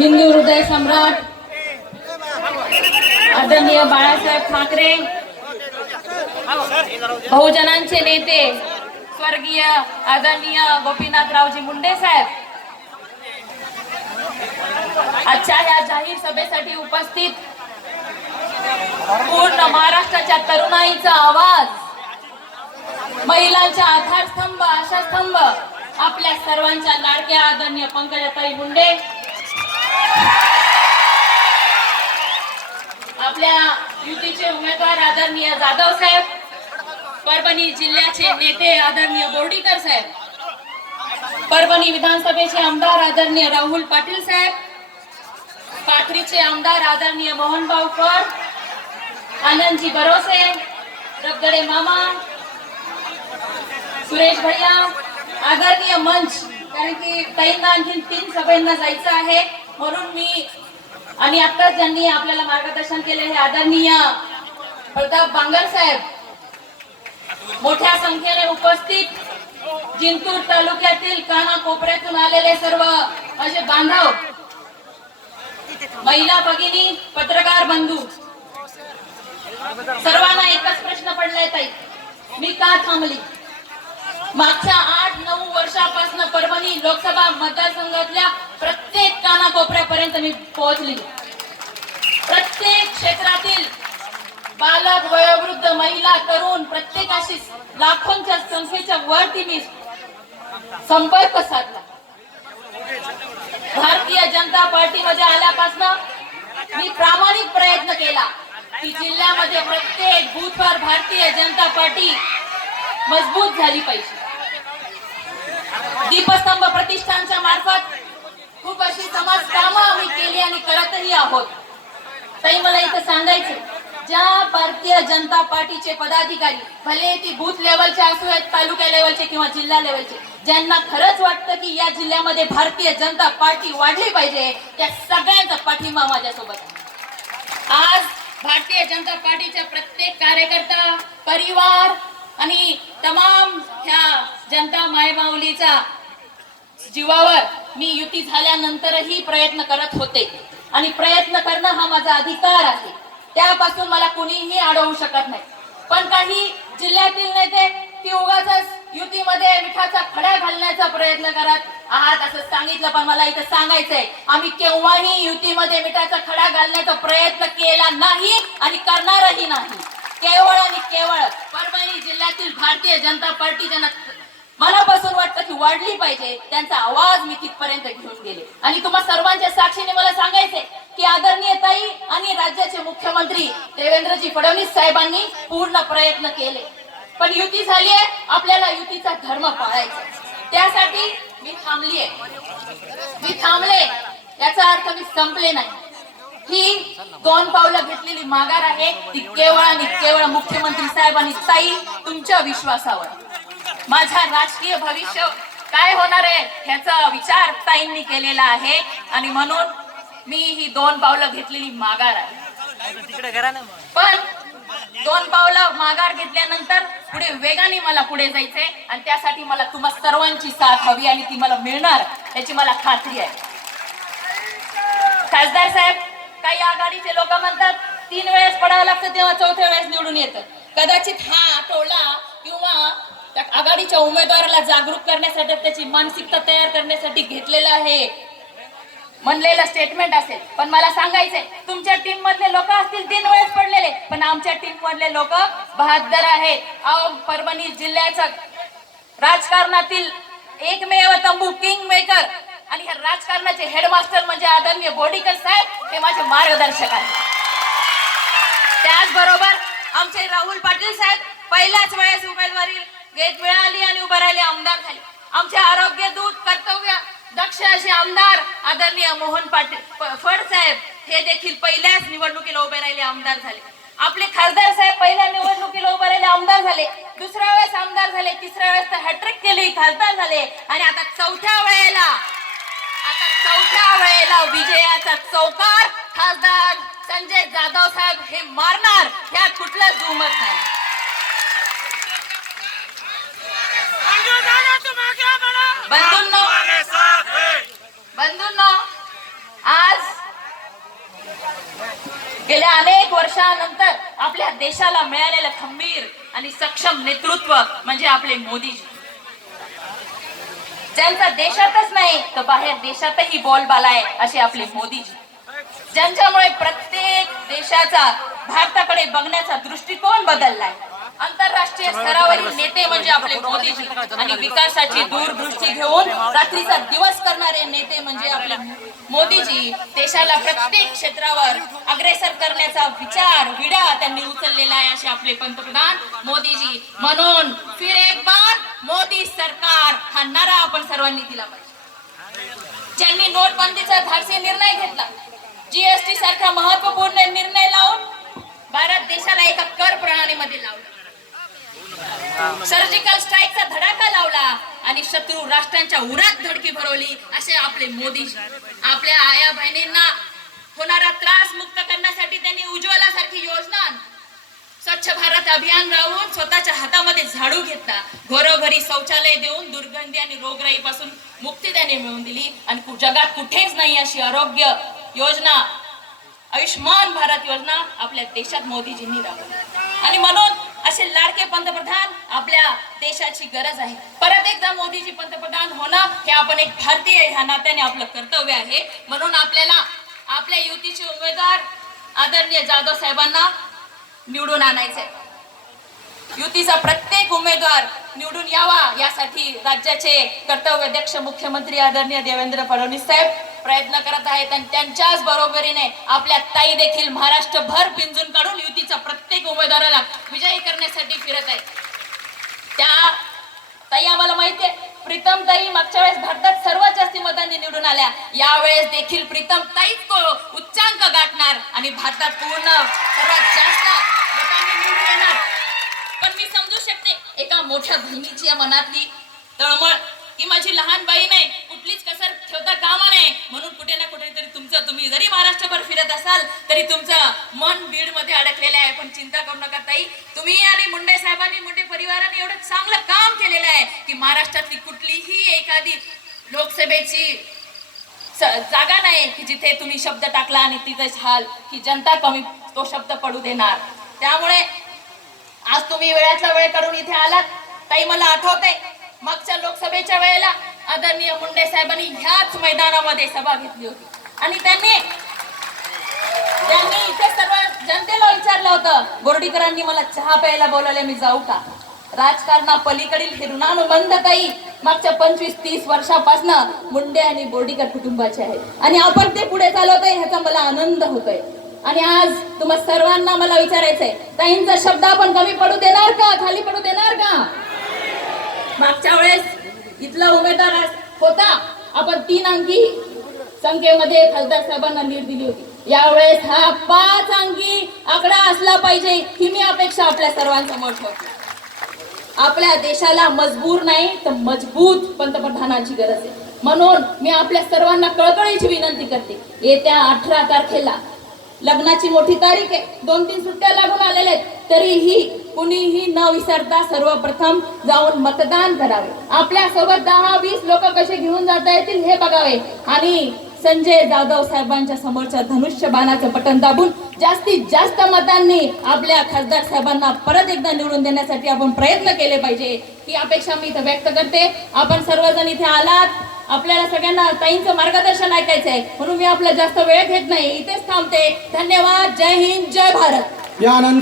हिंदू हृदय सम्राट आदरणीय बाळासाहेब ठाकरे बहुजनांचे नेते स्वर्गीय आदरणीय गोपीनाथरावजी मुंडे साहेब आजच्या या जाहीर सभेसाठी उपस्थित पूर्ण महाराष्ट्राच्या तरुणाईचा आवाज महिलांच्या आधारस्तंभ आशास्तंभ आपल्या सर्वांच्या लाडक्या आदरणीय पंकजाताई मुंडे आपल्या युतीचे उमेदवार आदरणीय जाधव साहेब परभणी जिल्ह्याचे नेते आदरणीय बोर्डीकर साहेब परभणी विधानसभेचे आमदार आदरणीय राहुल पाटील साहेब पाथरीचे आमदार आदरणीय मोहनभाऊ कर आनंदजी बरोसे रबगडे मामा सुरेश भैया आदरणीय मंच कारण की ताईंना आणखी तीन सभेंना जायचं आहे. म्हणून मी आणि आत्ताच ज्यांनी आपल्याला मार्गदर्शन केले हे आदरणीय प्रताप बांगर साहेब मोठ्या संख्येने उपस्थित जिंतूर तालुक्यातील काना कोपऱ्यातून आलेले सर्व असे बांधव महिला भगिनी पत्रकार बंधू सर्वांना एकच प्रश्न पडलाय ताई. मी का थांबली? मागच्या आठ नऊ वर्षापासून परभणी लोकसभा मतदारसंघातल्या प्रत्येक कानाकोपऱ्यापर्यंत मी पोहोचली. प्रत्येक क्षेत्रातील बालक वयोवृद्ध महिला तरुण प्रत्येकाशी लाखोंच्या संख्येच्या वरती मी संपर्क साधला. भारतीय जनता पार्टीमध्ये आल्यापासून मी प्रामाणिक प्रयत्न केला की जिल्ह्यामध्ये प्रत्येक बूथवर भारतीय जनता पार्टी मजबूत झाली पाहिजे. दीपस्तंभ प्रतिष्ठानच्या मार्फत खूप अशी समाज कामं आम्ही केली आणि करतही आहोत. ताई मला इथं सांगायचं ज्या भारतीय जनता पार्टीचे पदाधिकारी भले ती बूथ लेवलचे असू आहेत तालुका लेवलचे किंवा जिल्हा लेवलचे ज्यांना खरंच वाटतं की या जिल्ह्यामध्ये भारतीय जनता पार्टी वाढली पाहिजे त्या सगळ्यांचा पाठिंबा माझ्यासोबत आज भारतीय जनता पार्टीच्या प्रत्येक कार्यकर्ता परिवार आणि तमाम ह्या जनता मायमाऊलीचा जीवावर मी युती झाल्यानंतरही प्रयत्न करत होते. आणि प्रयत्न करणं हा माझा अधिकार आहे. त्यापासून मला कुणीही अडवू शकत नाही. पण काही जिल्ह्यातील नेते ती उगाच युतीमध्ये मिठाचा खडा घालण्याचा प्रयत्न करत आहात असं सांगितलं पण मला इथं सांगायचंय आम्ही केव्हाही युतीमध्ये मिठाचा खडा घालण्याचा प्रयत्न केला नाही आणि करणारही नाही. केवळ आणि केवळ परभणी जिल्ह्यातील भारतीय जनता पार्टी मला मनापासून वाटतं की वाढली पाहिजे. त्यांचा आवाज मी तिथपर्यंत घेऊन गेले. आणि तुम्हा सर्वांच्या साक्षीने मला सांगायचंय की आदरणीय ताई आणि राज्याचे मुख्यमंत्री देवेंद्रजी फडणवीस साहेबांनी पूर्ण प्रयत्न केले. पण युती झाली आहे आपल्याला युतीचा धर्म पाळायचा त्यासाठी मी थांबलीये. मी थांबले. याचा अर्थ मी संपले नाही. ही दोन पावलं घेतलेली माघार आहे. ती केवळ आणि केवळ मुख्यमंत्री साहेब आणि ताई तुमच्या विश्वासावर. माझा राजकीय भविष्य काय होणार आहे ह्याचा विचार ताईंनी केलेला आहे. आणि म्हणून मी ही दोन पावलं घेतलेली माघार आहे. पण दोन पावलं माघार घेतल्यानंतर पुढे वेगाने मला पुढे जायचंय. आणि त्यासाठी मला तुम्हा सर्वांची साथ हवी आणि ती मला मिळणार याची मला खात्री आहे. खासदार साहेब काही आघाडीचे लोक म्हणतात तीन वेळेस पडावं लागतं तेव्हा चौथ्या वेळेस निवडून येतं. कदाचित हा टोला किंवा त्या आघाडीच्या उमेदवाराला जागरूक करण्यासाठी त्याची मानसिकता तयार करण्यासाठी घेतलेलं आहे. म्हणलेलं स्टेटमेंट असेल. पण मला सांगायचंय तुमच्या टीम मधले लोक असतील तीन वेळेस पडलेले. पण आमच्या टीम मधले लोक बहादर आहेत. परभणी जिल्ह्याचं राजकारणातील एकमेव तंबू किंग मेकर आणि ह्या राजकारणाचे हेडमास्टर म्हणजे आदरणीय बोडीकर साहेब हे माझे मार्गदर्शक आहेत. त्याचबरोबर आमचे राहुल पाटील साहेब पहिल्याच वेळेस उमेदवारी घेत मिळाली आणि उभं राहिले आमदार झाले आमचे आरोग्य दूत कर्तव्य दक्ष असे आमदार आदरणीय मोहन पाटील फड साहेब हे देखील पहिल्याच निवडणुकीला उभे राहिले आमदार झाले. आपले खासदार साहेब पहिल्या निवडणुकीला उभे राहिले आमदार झाले. दुसऱ्या वेळेस आमदार झाले तिसऱ्या वेळेस तर हॅट्रिक केली खासदार झाले. आणि आता चौथ्या वेळेला आता चौथ्या वेळेला विजयाचा चौकार खासदार संजय जाधव साहेब हे मारणार यात कुठलंच दुमत नाही. बंधूंनो. बंधूंनो आज गेल्या अनेक वर्षानंतर आपल्या देशाला मिळालेलं खंबीर आणि सक्षम नेतृत्व म्हणजे आपले मोदीजी. ज्यांचा देशातच नाही तर बाहेर देशातही बोलबाला आहे असे आपले मोदीजी. ज्यांच्यामुळे प्रत्येक देशाचा भारताकडे बघण्याचा दृष्टिकोन बदललाय. आंतरराष्ट्रीय स्तरावरील नेते म्हणजे आपले मोदीजी. आणि विकासाची दूरदृष्टी घेऊन रात्रीचा दिवस करणारे नेते म्हणजे आपले मोदीजी. देशाला प्रत्येक क्षेत्रावर अग्रेसर करण्याचा विचार विडा त्यांनी उचललेला आहे असे आपले पंतप्रधान मोदीजी. म्हणून फिर एक बार मोदी सरकार हा नारा आपण सर्वांनी दिला पाहिजे. ज्यांनी नोटबंदीचा धाडसी निर्णय घेतला जीएसटी सारखा महत्त्वपूर्ण निर्णय लावून भारत देशाला एका कर प्रणालीमध्ये लावला. सर्जिकल स्ट्राईकचा धडाका लावला आणि शत्रू राष्ट्रांच्या उरात धडकी भरवली असे आपले मोदी आपल्या आया बहिणींना होणारा त्रास मुक्त करण्यासाठी त्यांनी उज्ज्वला सारखी योजना स्वच्छ भारत अभियान राहून स्वतःच्या हातामध्ये झाडू घेतला. घरोघरी शौचालय देऊन दुर्गंधी आणि रोगराई पासून मुक्ती त्याने मिळवून दिली. आणि जगात कुठेच नाही अशी आरोग्य योजना आयुष्मान भारत योजना आपल्या देशात मोदीजींनी राबवली. आणि म्हणून असे लाडके पंतप्रधान आपल्या देशाची गरज आहे. परत एकदा मोदीजी पंतप्रधान होणं हे आपण एक भारतीय ह्या नात्याने आपलं कर्तव्य आहे. म्हणून आपल्याला आपल्या युतीचे उमेदवार आदरणीय जाधव साहेबांना निवडून आणायचे युतीचा प्रत्येक उमेदवार निवडून यावा यासाठी राज्याचे कर्तव्यदक्ष मुख्यमंत्री आदरणीय देवेंद्र फडणवीस साहेब प्रयत्न करत आहेत आणि त्यांच्याच बरोबरीने आपल्या ताई देखील महाराष्ट्रभर पिंजून काढून करण्यासाठी फिरत आहे. त्या ताई आम्हाला माहितीये प्रीतम ताई मागच्या वेळेस भारतात सर्वात जास्ती मतांनी निवडून आल्या. यावेळेस देखील प्रीतम ताईच तो उच्चांक गाठणार आणि भारतात पूर्ण सर्वात जास्त मतांनी निवडून येणार. पण मी समजू शकते एका मोठ्या बहिणीची या मनातली तळमळ ती माझी लहान बाई नाही कुठलीच कसर ठेवता कामा नये. म्हणून कुठे ना कुठेतरी तुमचं तुम्ही जरी महाराष्ट्रभर फिरत असाल तरी तुमचं मन बीडमध्ये अडकलेलं आहे. पण चिंता करू नका ताई. तुम्ही आणि मुंडे साहेबांनी मुंडे परिवाराने एवढं चांगलं काम केलेलं आहे की महाराष्ट्रातली कुठलीही एखादी लोकसभेची जागा नाही की जिथे तुम्ही शब्द टाकला आणि तिथे हाल की जनता कमी तो शब्द पडू देणार. त्यामुळे आज तुम्ही वेळाचा वेळ करून इथे आलात. ताई मला आठवते मागच्या लोकसभेच्या वेळेला आदरणीय मुंडे साहेबांनी ह्याच मैदानामध्ये सभा घेतली होती. आणि त्यांनी त्यांनी इथे सर्व जनतेला विचारलं होतं बोर्डीकरांनी मला चहा प्यायला बोलवले मी जाऊ का? राजकारणा पलीकडील हे ऋणानुबंधताई मागच्या पंचवीस तीस वर्षापासनं मुंडे आणि बोर्डीकर कुटुंबाचे आहेत. आणि आपण ते पुढे चालवतोय ह्याचा मला आनंद होतोय. आणि आज तुम्हा सर्वांना मला विचारायचंय ताईंचा शब्द आपण कमी पडू देणार का? खाली पडू देणार का? मागच्या वेळेस इथला उमेदवार आज होता. आपण तीन अंकी संख्येमध्ये खासदार साहेबांना लीड दिली होती. यावेळेस हा पाच अंकी आकडा असला पाहिजे ही मी अपेक्षा आपल्या सर्वांसमोर ठेवतो. आपल्या देशाला मजबूर नाही तर मजबूत पंतप्रधानाची गरज आहे. म्हणून मी आपल्या सर्वांना कळकळीची विनंती करते. येत्या अठरा तारखेला लग्नाची मोठी तारीख आहे. दोन तीन सुट्ट्या लागून आलेल्या आहेत. तरीही कुणीही न विसरता सर्वप्रथम जाऊन मतदान करावे. आपल्यासोबत दहा वीस लोक कसे घेऊन जाता येतील हे बघावे. आणि संजय जाधव साहेबांच्या समोरच्या धनुष्य बाणाचं बटन दाबून जास्तीत जास्त मतांनी आपल्या खासदार साहेबांना परत एकदा निवडून देण्यासाठी आपण प्रयत्न केले पाहिजे. ही अपेक्षा मी इथं व्यक्त करते. आपण सर्वजण इथे आलात. आपल्याला सगळ्यांना ताईंचं मार्गदर्शन ऐकायचं आहे म्हणून मी आपला जास्त वेळ घेत नाही. इथेच थांबते. धन्यवाद. जय हिंद. जय भारत.